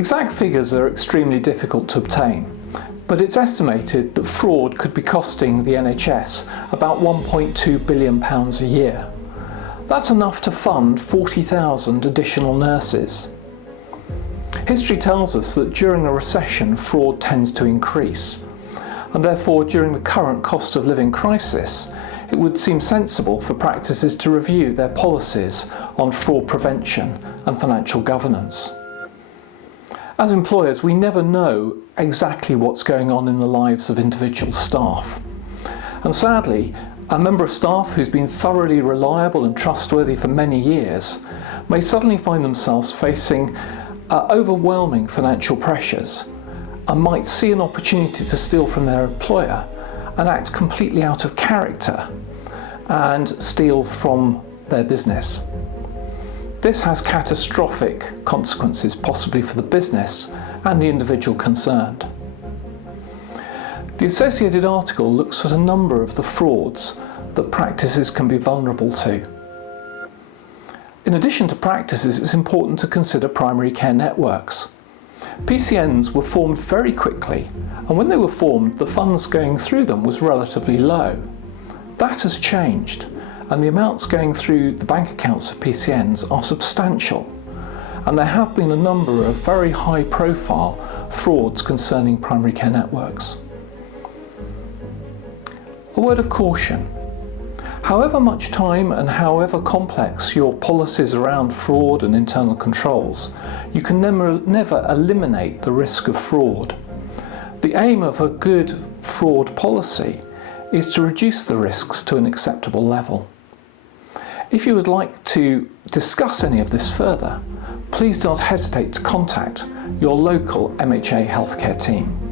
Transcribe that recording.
Exact figures are extremely difficult to obtain, but it's estimated that fraud could be costing the NHS about £1.2 billion a year. That's enough to fund 40,000 additional nurses. History tells us that during a recession, fraud tends to increase, and therefore during the current cost of living crisis, it would seem sensible for practices to review their policies on fraud prevention and financial governance. As employers, we never know exactly what's going on in the lives of individual staff. And sadly, a member of staff who's been thoroughly reliable and trustworthy for many years may suddenly find themselves facing overwhelming financial pressures and might see an opportunity to steal from their employer and act completely out of character and steal from their business. This has catastrophic consequences, possibly for the business and the individual concerned. The associated article looks at a number of the frauds that practices can be vulnerable to. In addition to practices, it's important to consider primary care networks. PCNs were formed very quickly, and when they were formed, the funds going through them was relatively low. That has changed, and the amounts going through the bank accounts of PCNs are substantial, and there have been a number of very high-profile frauds concerning primary care networks. A word of caution. However much time and however complex your policies around fraud and internal controls, you can never eliminate the risk of fraud. The aim of a good fraud policy is to reduce the risks to an acceptable level. If you would like to discuss any of this further, please do not hesitate to contact your local MHA healthcare team.